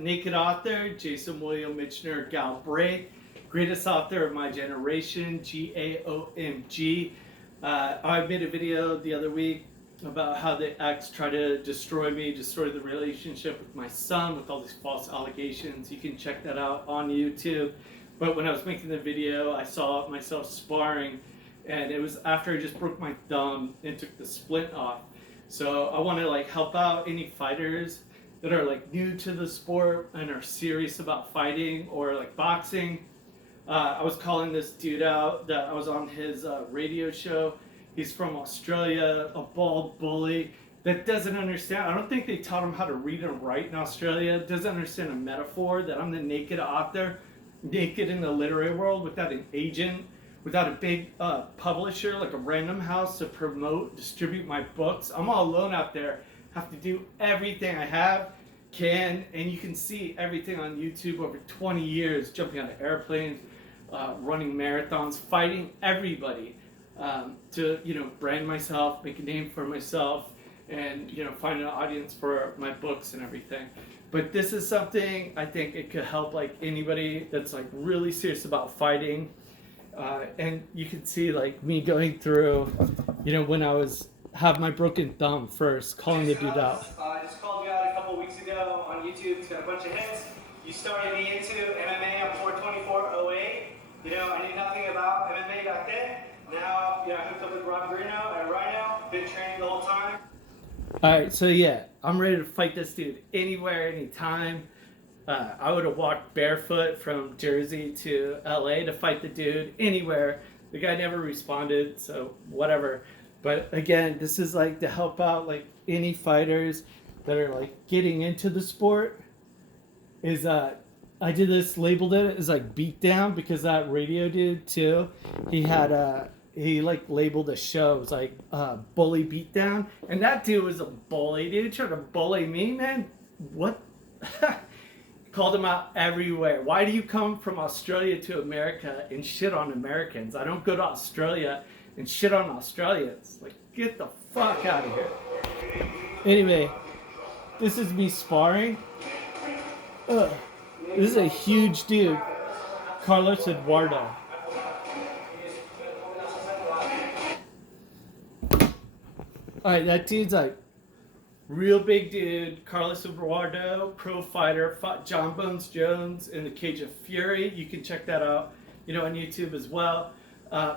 naked author, Jason William Mitchiner, Galbraith, greatest author of my generation, GAOMG. I made a video the other week about how the ex tried to destroy me, destroy the relationship with my son with all these false allegations. You can check that out on YouTube. But when I was making the video, I saw myself sparring, and it was after I just broke my thumb and took the splint off. So I want to help out any fighters that are new to the sport and are serious about fighting or boxing. I was calling this dude out that I was on his radio show. He's from Australia, a bald bully that doesn't understand. I don't think they taught him how to read and write in Australia. Doesn't understand a metaphor that I'm the naked author, naked in the literary world without an agent, without a big publisher like a Random House to promote, distribute my books. I'm all alone out there. Have to do everything I can, and you can see everything on YouTube over 20 years, jumping out of airplanes, running marathons, fighting everybody to brand myself, make a name for myself, and find an audience for my books and everything. But this is something I think it could help anybody that's really serious about fighting. And you can see me going through, when I have my broken thumb first, calling the dude out. I just called you out a couple weeks ago on YouTube. It's got a bunch of hits. You started me into MMA on 4/24/08. I knew nothing about MMA back then. Now, I hooked up with Rob Bruno at Rhino. Been training the whole time. Alright, so yeah, I'm ready to fight this dude anywhere, anytime. I would have walked barefoot from Jersey to LA to fight the dude anywhere. The guy never responded, so whatever. But again, this is to help out any fighters that are getting into the sport. Is I did this, labeled it as beat down, because that radio dude too, he had he labeled the show as bully beatdown, and that dude was a bully, dude, trying to bully me, man. What? Called him out everywhere. Why do you come from Australia to America and shit on Americans? I don't go to Australia and shit on Australians. Get the fuck out of here. Anyway, this is me sparring. Ugh. This is a huge dude, Carlos Eduardo. Alright, that dude's real big dude. Carlos Eduardo, pro fighter, fought John Bones Jones in the Cage of Fury. You can check that out, on YouTube as well.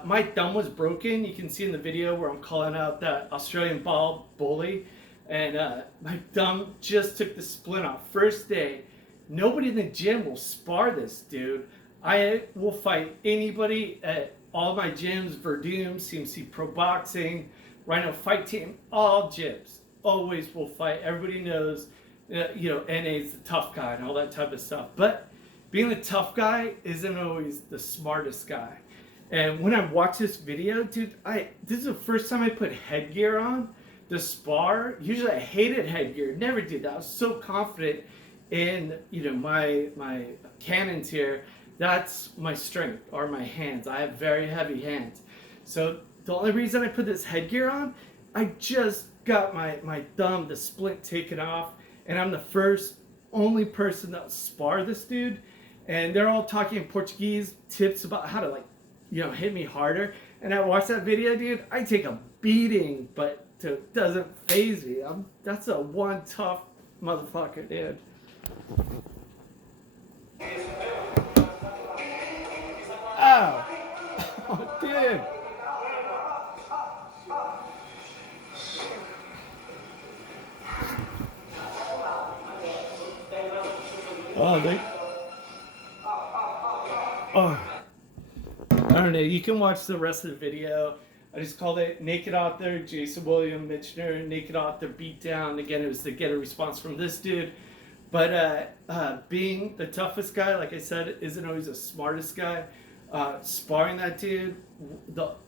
My thumb was broken. You can see in the video where I'm calling out that Australian bald bully. And my thumb just took the splint off. First day. Nobody in the gym will spar this dude. I will fight anybody at all my gyms, Verdum, CMC Pro Boxing, Rhino Fight Team, all gyms. Always will fight. Everybody knows, NA's the tough guy and all that type of stuff. But being the tough guy isn't always the smartest guy. And when I watch this video, dude, this is the first time I put headgear on to spar. Usually I hated headgear, never did that. I was so confident in my cannons here. That's my strength, or my hands. I have very heavy hands. So the only reason I put this headgear on, I just got my thumb, the splint taken off, and I'm the only person that will spar this dude. And they're all talking in Portuguese, tips about how to hit me harder. And I watched that video, dude. I take a beating, but it doesn't faze me. That's a one tough motherfucker, dude. Ow! Oh, dude! I don't know. You can watch the rest of the video. I just called it Naked Author, Jason William Mitchiner, Naked Author Beatdown. Again, it was to get a response from this dude. But being the toughest guy, like I said, isn't always the smartest guy. Sparring that dude,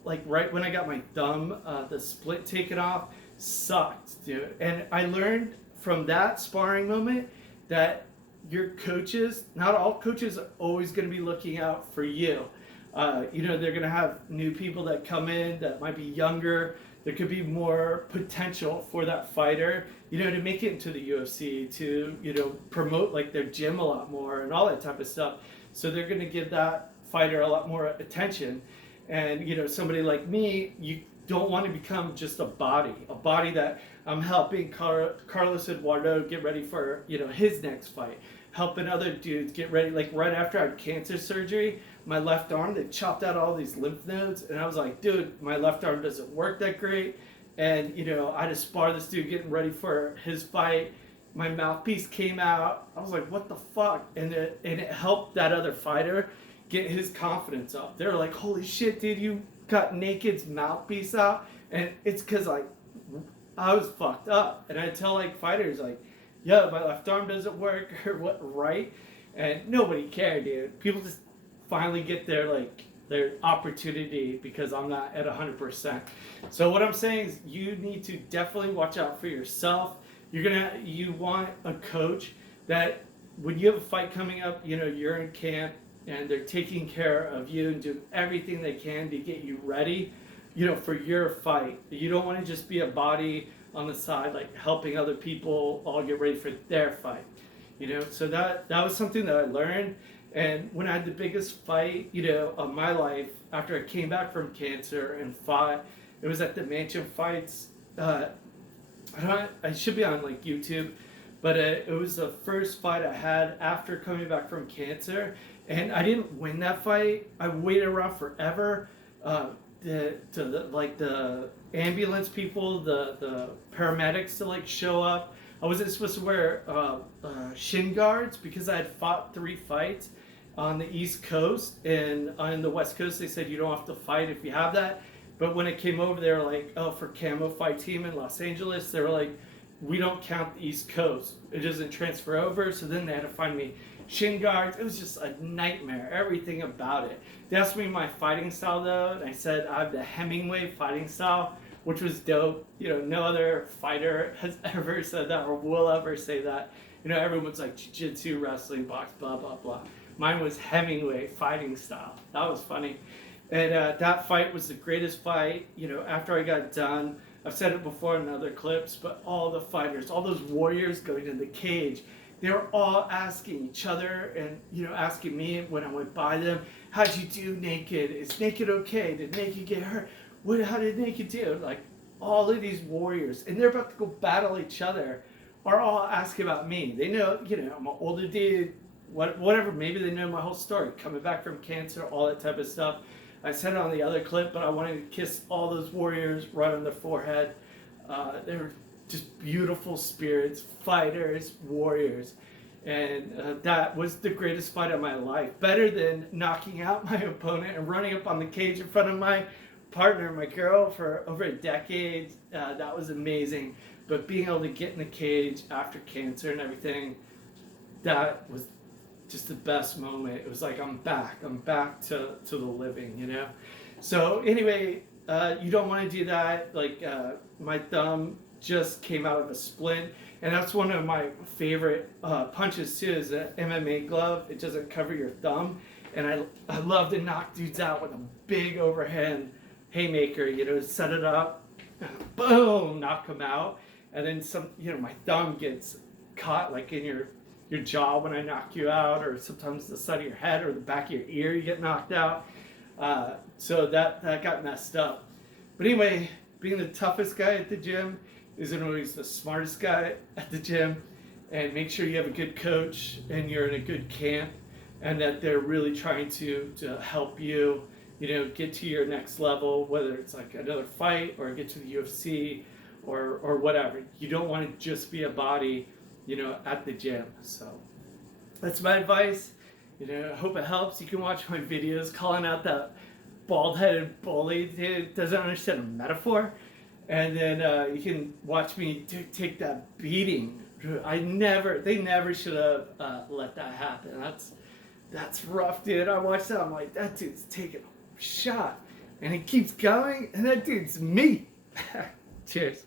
right when I got my thumb, the split taken off, sucked, dude. And I learned from that sparring moment that your coaches, not all coaches are always going to be looking out for you. They're going to have new people that come in that might be younger. There could be more potential for that fighter you know, to make it into the UFC, to, you know, promote like their gym a lot more and all that type of stuff. So they're going to give that fighter a lot more attention. And, you know, somebody like me, you don't want to become just a body that I'm helping Carlos Eduardo get ready for, you know, his next fight, helping other dudes get ready. Like right after I had cancer surgery, my left arm, they chopped out all these lymph nodes, and I was like, dude, my left arm doesn't work that great. And, you know, I had to spar this dude getting ready for his fight. My mouthpiece came out. I was like, what the fuck? And it helped that other fighter get his confidence up. They were like, holy shit, dude, you got Naked's mouthpiece out. And it's because, like, I was fucked up. And I tell, like, fighters, like, yeah, my left arm doesn't work, or what, right? And nobody cared, dude. People just finally get their opportunity because I'm not at 100%. So what I'm saying is you need to definitely watch out for yourself. You want a coach that when you have a fight coming up, you know, you're in camp and they're taking care of you and doing everything they can to get you ready, you know, for your fight. You don't want to just be a body on the side, like helping other people all get ready for their fight, you know. So that was something that I learned. And when I had the biggest fight, you know, of my life after I came back from cancer and fought, it was at the Mansion Fights. I should be on like YouTube, but it was the first fight I had after coming back from cancer, and I didn't win that fight. I waited around forever. The ambulance people, the paramedics to like show up. I wasn't supposed to wear shin guards because I had fought 3 fights on the East Coast, and on the West Coast they said you don't have to fight if you have that. But when it came over, they were like, oh, for Camo Fight Team in Los Angeles, they were like, we don't count the East Coast. It doesn't transfer over. So then they had to find me shin guards. It was just a nightmare, everything about it. They asked me my fighting style, though, and I said I have the Hemingway fighting style, which was dope. You know, no other fighter has ever said that or will ever say that. You know, everyone's like jiu-jitsu, wrestling, box, blah, blah, blah. Mine was Hemingway fighting style. That was funny. And that fight was the greatest fight, you know, after I got done. I've said it before in other clips, but all the fighters, all those warriors going in the cage, they were all asking each other and, you know, asking me when I went by them, how'd you do, Naked? Is Naked okay? Did Naked get hurt? How did Naked do? Like, all of these warriors, and they're about to go battle each other, are all asking about me. They know, you know, I'm an older dude, whatever, maybe they know my whole story, coming back from cancer, all that type of stuff. I said it on the other clip, but I wanted to kiss all those warriors right on the forehead. They were just beautiful spirits, fighters, warriors. And that was the greatest fight of my life. Better than knocking out my opponent and running up on the cage in front of my partner, my girl, for over a decade. That was amazing. But being able to get in the cage after cancer and everything, that was just the best moment. It was like I'm back to the living, you know. So anyway, you don't want to do that. Like my thumb just came out of a splint, and that's one of my favorite punches too, is an MMA glove. It doesn't cover your thumb, and I love to knock dudes out with a big overhand haymaker, you know, set it up, boom, knock them out. And then some, you know, my thumb gets caught like in your jaw when I knock you out, or sometimes the side of your head or the back of your ear you get knocked out. So that got messed up. But anyway, being the toughest guy at the gym isn't always the smartest guy at the gym. And make sure you have a good coach and you're in a good camp, and that they're really trying to help you, you know, get to your next level, whether it's like another fight or get to the UFC or whatever. You don't want to just be a body, you know, at the gym. So that's my advice. You know, I hope it helps. You can watch my videos calling out that bald-headed bully who doesn't understand a metaphor, and then you can watch me take that beating. They never should have let that happen. That's rough, dude. I watched that. I'm like, that dude's taking a shot, and he keeps going, and that dude's me. Cheers.